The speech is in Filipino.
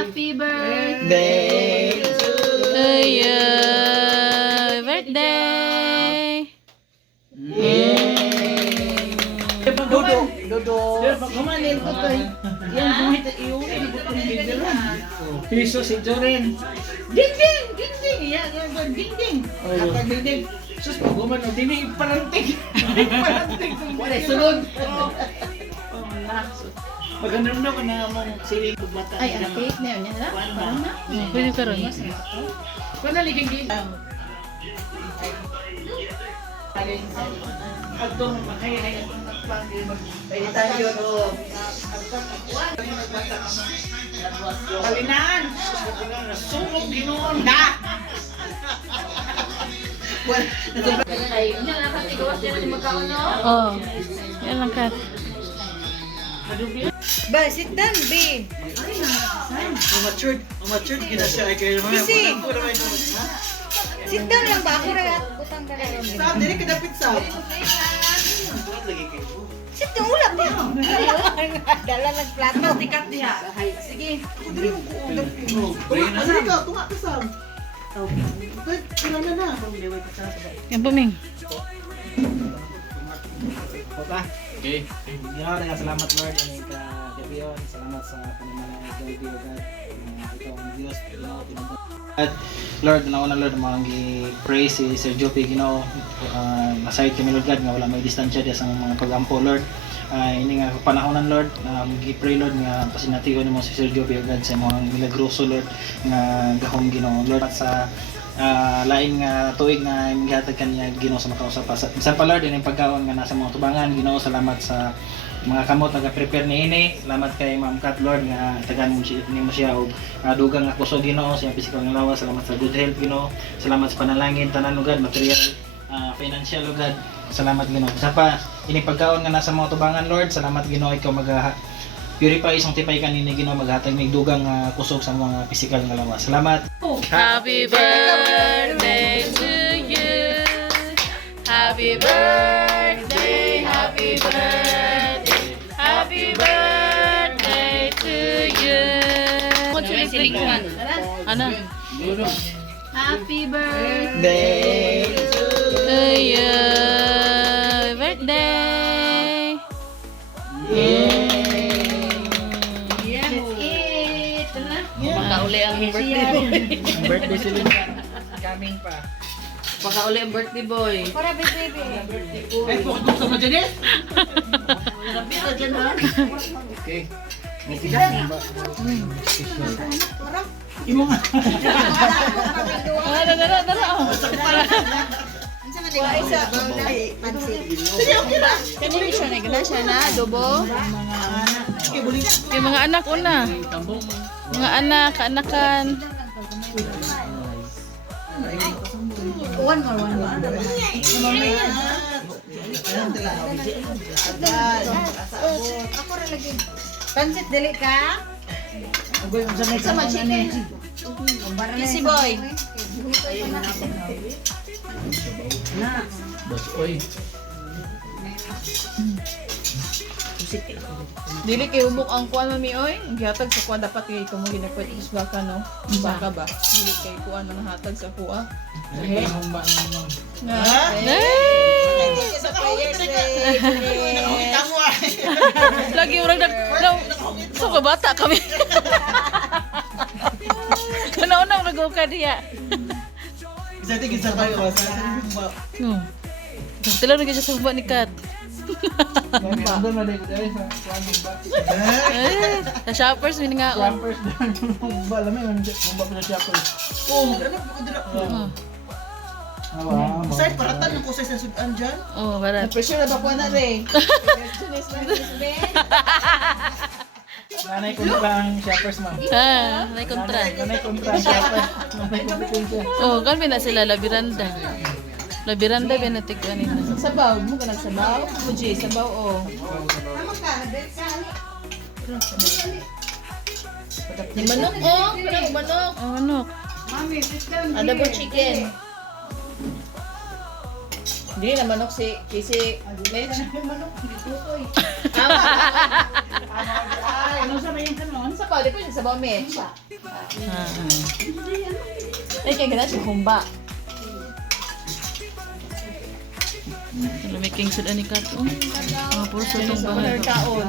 Happy birthday to you. Birthday. Dodo. Gumanin ko to. Yan, bumita iyon. Piso si Joren. Ding ding! Ding ding! Yan, ding ding! Kapag ding ding. Sus, pag gumano, dinig palantig. Palantig. Wala, sunod. Magandang daw ka na mong siling bata. Ay, ang cake na yun. Yan na? Parang na. Pwede ka rin. Kung naligay dito. Pag doon, makaya-haya kung nagpangil, magpalitan yun o. Kalinaan! Sumog ginoon na! Ay, yun na lang kasi gawas din natin magkaon, no? Oh. Yan lang kat. Ba, sit down, B. Matured gina siya. Kasi, sit down lang ba? Ako rin utang ka lang. Sa, dili ka dapit sa. Sit down, wala pa. Dala ng plato. Tikat niya. Sige. Ano ka? Tunga ka sa. Kailan na. Yan po, Ming. Okay. Nga, salamat Lord. Ano ka, Gabion. Salamat sa panimala ng Gabi o God. Ikaw ang Diyos. At Lord, nauna Lord, mga pray si Sir Jopi, aside kami Lord God, nga wala may distansya diya sa mga pag-ampo Lord. Ini nga panahonan Lord, mag-pray Lord, nga pasinatiyon mo si Sir Jopi o God sa mga milagroso Lord, nga gahom Ginoo Lord. At sa lain nga tuig nga gihatag kaniya Ginoo sa makausap pa. Sa pa Lord, yung pagkaon nga nasa mga tubangan Ginoo, salamat sa mga kamot naga-prepare ni ini. Salamat kay Ma'am Kat Lord nga tagan mo siya og dugang nga kusog Ginoo sa physical nga lawas. Salamat sa good health Ginoo. Salamat sa panalangin tanan ugad, material, financial ugad. Salamat Ginoo. Sa pa ini pagkaon nga nasa mga tubangan Lord, salamat Ginoo, ikaw purify isang tipay kanini Ginoo, maghatag mig dugang kusog sa mga physical nga lawas. Salamat. Happy birthday to you. Happy birthday. Happy birthday. Happy birthday to you. Silikuan. Ano? Happy birthday To you. Birthday. That's it. Tara. Pagkauli ang birthday boy. Birthday sila coming pa. Pagkauli ang birthday boy. Para, baby. Ay, pukot mo dyan eh! Rabi ka dyan ha! Okay. Imo nga! Kanina siya, nagana siya na, adobo. Yung mga anak una. Mga anak, kaanakan. One more. Ako rin lagi. Pansit, dili ka? Sama chicken. Easy boy. Dili kay ubok ang kuan mami oy. Gihatag sa kuan dapat kay ito mo ginakwet is baka no. Baka ba? Dili kay kuan man hatag sa kuha. Humba naman. Sa prayers day. Lagi orang so ka bata kami. Kana-una nag-uka diya. Isa tigil sa kayo. Humba. Tila na sa humba ni Kat. Doon na dito dahil sa humba. Sa shoppers min nga. Jumpers doon. Humba. Alam mo yung humba pa sa jumpers. Oh, maghanap ako dira. Say, paratan ng kusay sa sudan dyan. Oh, barat. Pressure na ba po na rin? Nanay ko lang shoppers ma'am. May kontra. Nanay ko lang shoppers. Nanay ko lang. Oh, kalmi na sila labiranda. Labiranda binatik kanina. Sabaw, mo ka nagsabaw? Muji, sabaw o. Ni manok o, parang manok. Oh, ano? Adobo chicken. Dili na manok si Mitch. Ano sa may yung kanon? Sa pa, di pa sa ba Mitch. Ay, kaya ganun siya humba. Lumiking sud ani kat. Oh. Puro sa Sa tong bahay. taon.